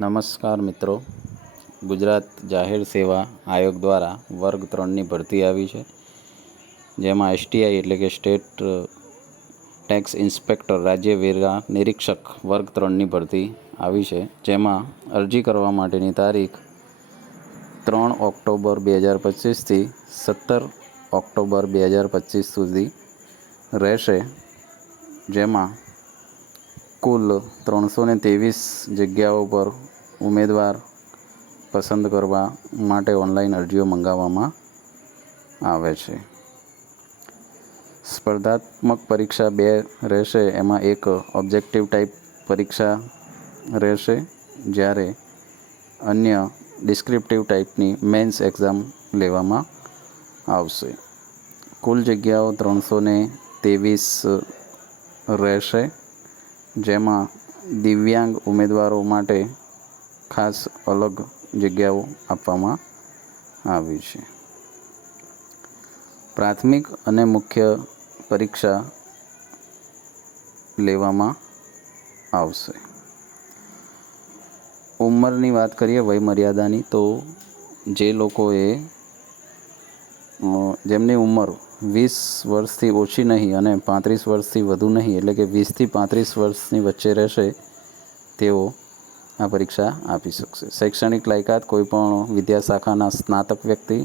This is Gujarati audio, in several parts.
નમસ્કાર મિત્રો, ગુજરાત જાહેર સેવા આયોગ દ્વારા વર્ગ 3ની ભરતી આવી છે, જેમાં STI એટલે કે સ્ટેટ ટેક્સ ઇન્સ્પેક્ટર રાજ્ય વેરા નિરીક્ષક વર્ગ 3ની ભરતી આવી છે, જેમાં અરજી કરવા માટેની તારીખ 3 ઓક્ટોબર 2025થી 17 ઓક્ટોબર 2025 સુધી રહેશે, જેમાં કુલ 323 જગ્યાઓ પર ઉમેદવાર પસંદ કરવા માટે ઓનલાઈન અરજીઓ મંગાવવામાં આવે છે. સ્પર્ધાત્મક પરીક્ષા 2 રહેશે, એમાં એક ઓબ્જેક્ટિવ ટાઈપ પરીક્ષા રહેશે, જ્યારે અન્ય ડિસ્ક્રિપ્ટિવ ટાઈપની મેન્સ એક્ઝામ લેવામાં આવશે. કુલ જગ્યાઓ 323 રહેશે, જેમાં દિવ્યાંગ ઉમેદવારો માટે ખાસ અલગ જગ્યાઓ આપવામાં આવી છે. પ્રાથમિક અને મુખ્ય પરીક્ષા લેવામાં આવશે. ઉંમરની વાત કરીએ, વયમર્યાદાની, તો જે લોકોએ જેમની ઉંમર 20 વર્ષથી ઓછી નહીં અને 35 વર્ષથી વધુ નહીં, એટલે કે 20થી 35 વર્ષની વચ્ચે રહેશે, તેઓ આ પરીક્ષા આપી શકશે. શૈક્ષણિક લાયકાત: કોઈપણ વિદ્યાશાખાના સ્નાતક વ્યક્તિ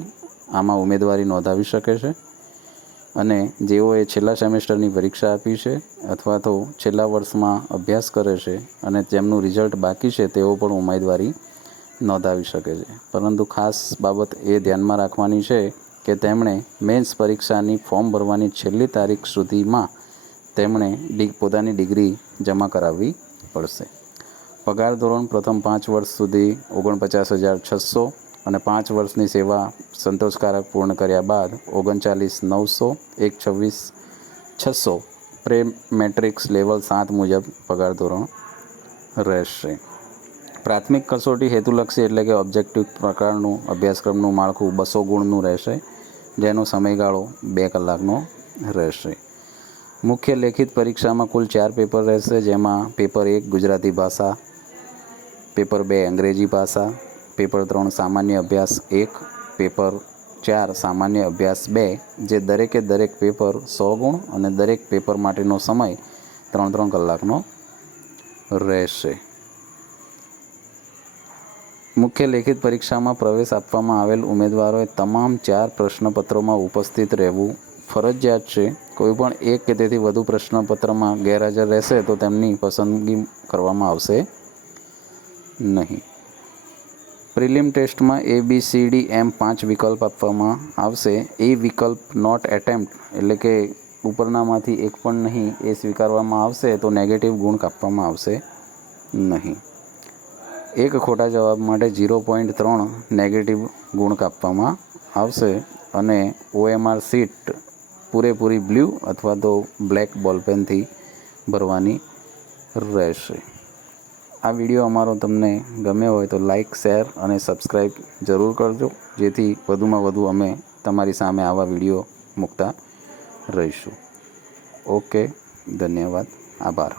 આમાં ઉમેદવારી નોંધાવી શકે છે, અને જેઓએ છેલ્લા સેમેસ્ટરની પરીક્ષા આપી છે અથવા તો છેલ્લા વર્ષમાં અભ્યાસ કરે છે અને જેમનું રિઝલ્ટ બાકી છે, તેઓ પણ ઉમેદવારી નોંધાવી શકે છે. પરંતુ ખાસ બાબત એ ધ્યાનમાં રાખવાની છે કે તેમણે મેન્સ પરીક્ષાની ફોર્મ ભરવાની છેલ્લી તારીખ સુધીમાં તેમણે પોતાની ડિગ્રી જમા કરાવવી પડશે. પગાર ધોરણ: પ્રથમ 5 વર્ષ સુધી 49,600 અને 5 વર્ષની સેવા સંતોષકારક પૂર્ણ કર્યા બાદ 39,900, 1,26,600 પ્રે મેટ્રિક્સ લેવલ 7 મુજબ પગાર ધોરણ રહેશે. પ્રાથમિક કસોટી હેતુલક્ષી એટલે કે ઓબ્જેક્ટિવ પ્રકારનું અભ્યાસક્રમનું માળખું 200 ગુણનું રહેશે, જેનો સમયગાળો 2 કલાકનો રહેશે. મુખ્ય લેખિત પરીક્ષામાં કુલ 4 પેપર રહેશે, જેમાં પેપર 1 ગુજરાતી ભાષા, પેપર 2 અંગ્રેજી ભાષા, પેપર 3 સામાન્ય અભ્યાસ 1, પેપર 4 સામાન્ય અભ્યાસ 2, જે દરેકે દરેક પેપર 100 ગુણ અને દરેક પેપર માટેનો સમય 3 કલાકનો રહેશે. મુખ્ય લેખિત પરીક્ષામાં પ્રવેશ આપવામાં આવેલ ઉમેદવારોએ તમામ 4 પ્રશ્નપત્રોમાં ઉપસ્થિત રહેવું ફરજિયાત છે. કોઈપણ એક કે તેથી વધુ પ્રશ્નપત્રમાં ગેરહાજર રહેશે તો તેમની પસંદગી કરવામાં આવશે નહીં. પ્રિલિમ ટેસ્ટમાં ABCD એમ 5 વિકલ્પ આપવામાં આવશે. એ વિકલ્પ નોટ એટેમ્પ્ટ એટલે કે ઉપરનામાંથી એક પણ નહીં એ સ્વીકારવામાં આવશે તો નેગેટિવ ગુણ કાપવામાં આવશે નહીં. એક ખોટા જવાબ માટે 0.3 નેગેટિવ ગુણ કાપવામાં આવશે, અને OMR સીટ પૂરેપૂરી બ્લુ અથવા તો બ્લેક બોલપેનથી ભરવાની રહેશે. આ વિડીયો અમારો તમને ગમ્યો હોય તો લાઈક, શેર અને સબસ્ક્રાઈબ જરૂર કરજો, જેથી વધુમાં વધુ અમે તમારી સામે આવા વિડીયો મૂકતા રહીશું. ઓકે, ધન્યવાદ, આભાર.